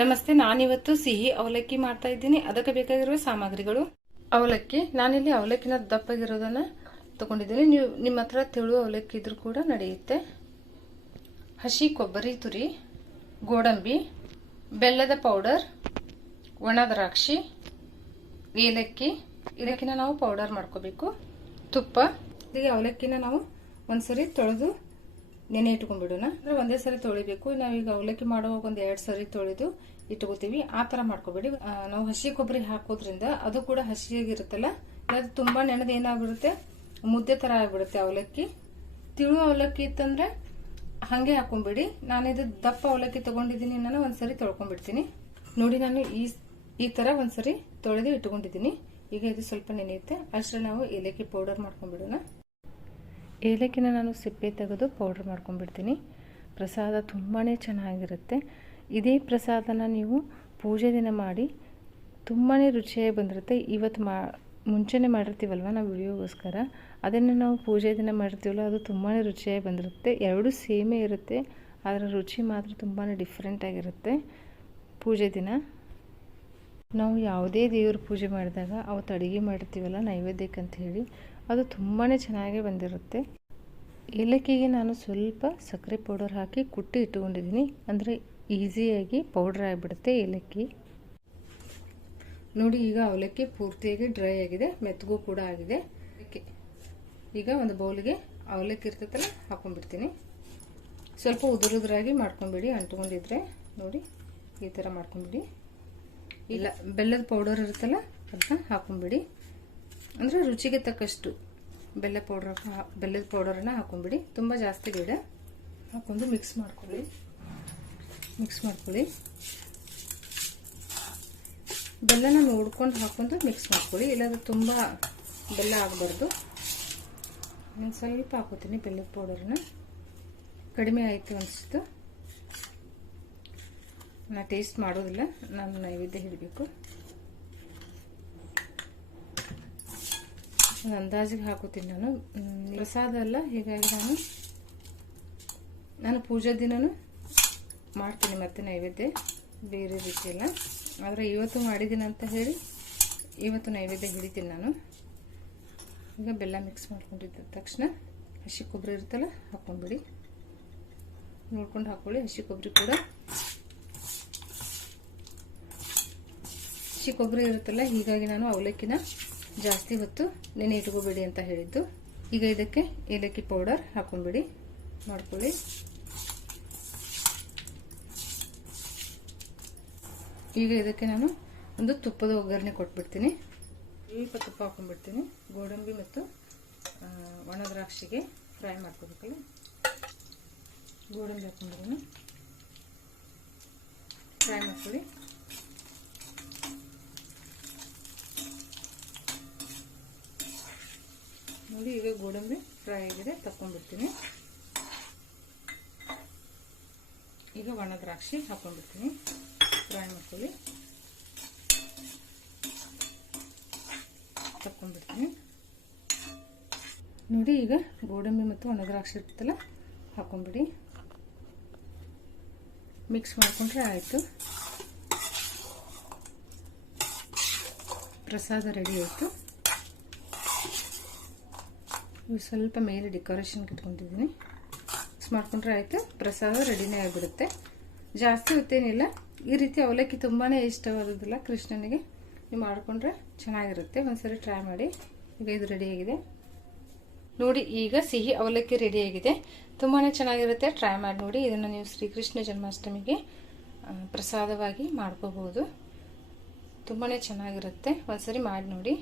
ನಮಸ್ತೆ, ನಾನಿವತ್ತು ಸಿಹಿ ಅವಲಕ್ಕಿ ಮಾಡ್ತಾ ಇದ್ದೀನಿ. ಅದಕ್ಕೆ ಬೇಕಾಗಿರುವ ಸಾಮಗ್ರಿಗಳು: ಅವಲಕ್ಕಿ. ನಾನಿಲ್ಲಿ ಅವಲಕ್ಕಿನ ದಪ್ಪಗಿರೋದನ್ನ ತಗೊಂಡಿದ್ದೀನಿ. ನೀವು ನಿಮ್ಮ ಹತ್ರ ತೆಳು ಅವಲಕ್ಕಿ ಇದ್ರೂ ಕೂಡ ನಡೆಯುತ್ತೆ. ಹಸಿ ಕೊಬ್ಬರಿ ತುರಿ, ಗೋಡಂಬಿ, ಬೆಲ್ಲದ ಪೌಡರ್, ಒಣ ದ್ರಾಕ್ಷಿ, ಏಲಕ್ಕಿ. ಇದಕ್ಕಿನ ನಾವು ಪೌಡರ್ ಮಾಡ್ಕೋಬೇಕು. ತುಪ್ಪ. ಈಗ ಅವಲಕ್ಕಿನ ನಾವು ಒಂದ್ಸರಿ ತೊಳೆದು ನೆನೆ ಇಟ್ಕೊಂಡ್ಬಿಡೋಣ. ಅಂದ್ರೆ ಒಂದೇ ಸರಿ ತೊಳಿಬೇಕು. ನಾವೀಗ ಅವಲಕ್ಕಿ ಮಾಡುವಾಗ ಒಂದ್ 2 ಸರಿ ತೊಳೆದು ಇಟ್ಕೋತೀವಿ. ಆ ತರ ಮಾಡ್ಕೋಬೇಡಿ. ನಾವು ಹಸಿ ಕೊಬ್ಬರಿ ಹಾಕೋದ್ರಿಂದ ಅದು ಕೂಡ ಹಸಿಯಾಗಿರುತ್ತಲ್ಲ, ಅದು ತುಂಬಾ ನೆನೆದು ಏನಾಗ್ಬಿಡುತ್ತೆ, ಮುದ್ದೆ ತರ ಆಗ್ಬಿಡುತ್ತೆ ಅವಲಕ್ಕಿ. ತಿಳು ಅವಲಕ್ಕಿ ಇತ್ತಂದ್ರೆ ಹಂಗೆ ಹಾಕೊಂಡ್ಬಿಡಿ. ನಾನಿದು ದಪ್ಪ ಅವಲಕ್ಕಿ ತಗೊಂಡಿದ್ದೀನಿ. ನಾನು ಒಂದ್ಸರಿ ತೊಳ್ಕೊಂಡ್ಬಿಡ್ತೀನಿ. ನೋಡಿ, ನಾನು ಈ ತರ ಒಂದ್ಸರಿ ತೊಳೆದು ಇಟ್ಕೊಂಡಿದ್ದೀನಿ. ಈಗ ಇದು ಸ್ವಲ್ಪ ನೆನೆಯುತ್ತೆ. ಅಷ್ಟರಲ್ಲಿ ನಾವು ಏಲಕ್ಕಿ ಪೌಡರ್ ಮಾಡ್ಕೊಂಡ್ಬಿಡೋಣ. ಏಲಕ್ಕಿನ ನಾನು ಸಿಪ್ಪೆ ತೆಗೆದು ಪೌಡರ್ ಮಾಡ್ಕೊಂಡ್ಬಿಡ್ತೀನಿ. ಪ್ರಸಾದ ತುಂಬಾ ಚೆನ್ನಾಗಿರುತ್ತೆ. ಇದೇ ಪ್ರಸಾದನ ನೀವು ಪೂಜೆ ದಿನ ಮಾಡಿ ತುಂಬಾ ರುಚಿಯಾಗಿ ಬಂದಿರುತ್ತೆ. ಇವತ್ತು ಮುಂಚೆನೇ ಮಾಡಿರ್ತೀವಲ್ವ ನಾವು ವಿಡಿಯೋಗೋಸ್ಕರ, ಅದನ್ನು ನಾವು ಪೂಜೆ ದಿನ ಮಾಡಿರ್ತೀವಲ್ಲ, ಅದು ತುಂಬಾ ರುಚಿಯಾಗಿ ಬಂದಿರುತ್ತೆ. ಎರಡೂ ಸೇಮೇ ಇರುತ್ತೆ, ಅದರ ರುಚಿ ಮಾತ್ರ ತುಂಬಾ ಡಿಫ್ರೆಂಟ್ ಆಗಿರುತ್ತೆ. ಪೂಜೆ ದಿನ ನಾವು ಯಾವುದೇ ದೇವ್ರ ಪೂಜೆ ಮಾಡಿದಾಗ ಅವತ್ತು ಅಡುಗೆ ಮಾಡಿರ್ತೀವಲ್ಲ ನೈವೇದ್ಯಕ್ಕೆ ಅಂತ ಹೇಳಿ, ಅದು ತುಂಬಾ ಚೆನ್ನಾಗಿ ಬಂದಿರುತ್ತೆ. ಏಲಕ್ಕಿಗೆ ನಾನು ಸ್ವಲ್ಪ ಸಕ್ಕರೆ ಪೌಡರ್ ಹಾಕಿ ಕುಟ್ಟಿ ಇಟ್ಕೊಂಡಿದ್ದೀನಿ. ಅಂದರೆ ಈಸಿಯಾಗಿ ಪೌಡರ್ ಆಗಿಬಿಡುತ್ತೆ ಏಲಕ್ಕಿ. ನೋಡಿ, ಈಗ ಅವಲಕ್ಕಿ ಪೂರ್ತಿಯಾಗಿ ಡ್ರೈ ಆಗಿದೆ, ಮೆತ್ತಗೂ ಕೂಡ ಆಗಿದೆ. ಈಗ ಒಂದು ಬೌಲ್ಗೆ ಅವಲಕ್ಕಿ ಇರ್ತೈತಲ್ಲ ಹಾಕೊಂಡ್ಬಿಡ್ತೀನಿ. ಸ್ವಲ್ಪ ಉದುರುದ್ರಾಗಿ ಮಾಡ್ಕೊಂಬಿಡಿ, ಅಂಟ್ಕೊಂಡಿದ್ರೆ. ನೋಡಿ, ಈ ಥರ ಮಾಡ್ಕೊಂಬಿಡಿ. ಇಲ್ಲ, ಬೆಲ್ಲದ ಪೌಡರ್ ಇರುತ್ತಲ್ಲ ಅದನ್ನ ಹಾಕೊಂಬಿಡಿ. ಅಂದರೆ ರುಚಿಗೆ ತಕ್ಕಷ್ಟು ಬೆಲ್ಲದ ಪೌಡರನ್ನು ಹಾಕೊಂಬಿಡಿ. ತುಂಬ ಜಾಸ್ತಿ ಬೇಡ. ಹಾಕೊಂಡು ಮಿಕ್ಸ್ ಮಾಡ್ಕೊಳ್ಳಿ. ಬೆಲ್ಲನ ನೋಡ್ಕೊಂಡು ಹಾಕೊಂಡು ಮಿಕ್ಸ್ ಮಾಡ್ಕೊಳ್ಳಿ. ಇಲ್ಲಾಂದ್ರೆ ತುಂಬ ಬೆಲ್ಲ ಆಗಬಾರ್ದು. ನಾನು ಸ್ವಲ್ಪ ಹಾಕೋತೀನಿ ಬೆಲ್ಲದ ಪೌಡರನ್ನ. ಕಡಿಮೆ ಆಯಿತು ಅನಿಸ್ತು. ನಾನು ಟೇಸ್ಟ್ ಮಾಡೋದಿಲ್ಲ, ನಾನು ನೈವೇದ್ಯ ಹಿಡಬೇಕು. ಅಂದಾಜಿಗೆ ಹಾಕೋತೀನಿ. ನಾನು ಪ್ರಸಾದ ಅಲ್ಲ, ಹೀಗಾಗಿ ನಾನು ಪೂಜಾ ದಿನನೂ ಮಾಡ್ತೀನಿ ಮತ್ತೆ ನೈವೇದ್ಯ ಬೇರೆ ರೀತಿಯಲ್ಲ. ಆದರೆ ಇವತ್ತು ಮಾಡಿದ್ದೀನಿ ಅಂತ ಹೇಳಿ ಇವತ್ತು ನೈವೇದ್ಯ ಹಿಡಿತೀನಿ ನಾನು. ಈಗ ಬೆಲ್ಲ ಮಿಕ್ಸ್ ಮಾಡ್ಕೊಂಡಿದ್ದ ತಕ್ಷಣ ಹಸಿ ಕೊಬ್ಬರಿ ಇರುತ್ತಲ್ಲ ಹಾಕೊಂಡ್ಬಿಡಿ. ನೋಡ್ಕೊಂಡು ಹಾಕೊಳ್ಳಿ. ಹಸಿ ಕೊಬ್ಬರಿ ಇರುತ್ತಲ್ಲ, ಹೀಗಾಗಿ ನಾನು ಅವಲಕ್ಕಿನ ಜಾಸ್ತಿ ಹೊತ್ತು ನೆನೆ ಇಟ್ಕೋಬೇಡಿ ಅಂತ ಹೇಳಿದ್ದು. ಈಗ ಇದಕ್ಕೆ ಏಲಕ್ಕಿ ಪೌಡರ್ ಹಾಕೊಂಡ್ಬಿಡಿ, ಮಾಡ್ಕೊಳ್ಳಿ. ಈಗ ಇದಕ್ಕೆ ನಾನು ಒಂದು ತುಪ್ಪದ ಒಗ್ಗರಣೆ ಕೊಟ್ಬಿಡ್ತೀನಿ. ಸ್ವಲ್ಪ ತುಪ್ಪ ಹಾಕೊಂಡ್ಬಿಡ್ತೀನಿ. ಗೋಡಂಬಿ ಮತ್ತು ಒಣ ದ್ರಾಕ್ಷಿಗೆ ಫ್ರೈ ಮಾಡ್ಕೋಬೇಕಲ್ಲ. ಗೋಡಂಬಿ ಹಾಕೊಂಡ್ಬಿಡೋಣ, ಫ್ರೈ ಮಾಡ್ಕೊಳ್ಳಿ. ನೋಡಿ, ಈಗ ಗೋಡಂಬಿ ಫ್ರೈ ಆಗಿದೆ, ತಕೊಂಡ್ಬಿಡ್ತೀನಿ. ಈಗ ಒಣ ದ್ರಾಕ್ಷಿ ಹಾಕೊಂಡ್ಬಿಡ್ತೀನಿ, ಫ್ರೈ ಮಾಡ್ಕೊಳ್ಳಿ, ತಕೊಂಡ್ಬಿಡ್ತೀನಿ. ನೋಡಿ, ಈಗ ಗೋಡಂಬಿ ಮತ್ತು ಒಣ ದ್ರಾಕ್ಷಿ ಇರ್ತಲ್ಲ ಹಾಕೊಂಡ್ಬಿಡಿ. ಮಿಕ್ಸ್ ಮಾಡ್ಕೊಂಡ್ರೆ ಆಯಿತು. ಪ್ರಸಾದ ರೆಡಿ ಆಯಿತು. ಸ್ವಲ್ಪ ಮೇಲೆ ಡೆಕೋರೇಷನ್ಗೆ ಇಟ್ಕೊಂಡಿದ್ದೀನಿ. ಮಿಕ್ಸ್ ಮಾಡ್ಕೊಂಡ್ರೆ ಆಯಿತು. ಪ್ರಸಾದ ರೆಡಿನೇ ಆಗಿಬಿಡುತ್ತೆ. ಜಾಸ್ತಿ ಹೊತ್ತೇನಿಲ್ಲ. ಈ ರೀತಿ ಅವಲಕ್ಕಿ ತುಂಬಾ ಇಷ್ಟವಾದದಿಲ್ಲ ಕೃಷ್ಣನಿಗೆ. ನೀವು ಮಾಡಿಕೊಂಡ್ರೆ ಚೆನ್ನಾಗಿರುತ್ತೆ. ಒಂದ್ಸರಿ ಟ್ರೈ ಮಾಡಿ. ಈಗ ಇದು ರೆಡಿಯಾಗಿದೆ ನೋಡಿ. ಈಗ ಸಿಹಿ ಅವಲಕ್ಕಿ ರೆಡಿಯಾಗಿದೆ. ತುಂಬಾ ಚೆನ್ನಾಗಿರುತ್ತೆ. ಟ್ರೈ ಮಾಡಿ ನೋಡಿ. ಇದನ್ನು ನೀವು ಶ್ರೀಕೃಷ್ಣ ಜನ್ಮಾಷ್ಟಮಿಗೆ ಪ್ರಸಾದವಾಗಿ ಮಾಡ್ಕೋಬಹುದು. ತುಂಬಾ ಚೆನ್ನಾಗಿರುತ್ತೆ. ಒಂದ್ಸರಿ ಮಾಡಿ ನೋಡಿ.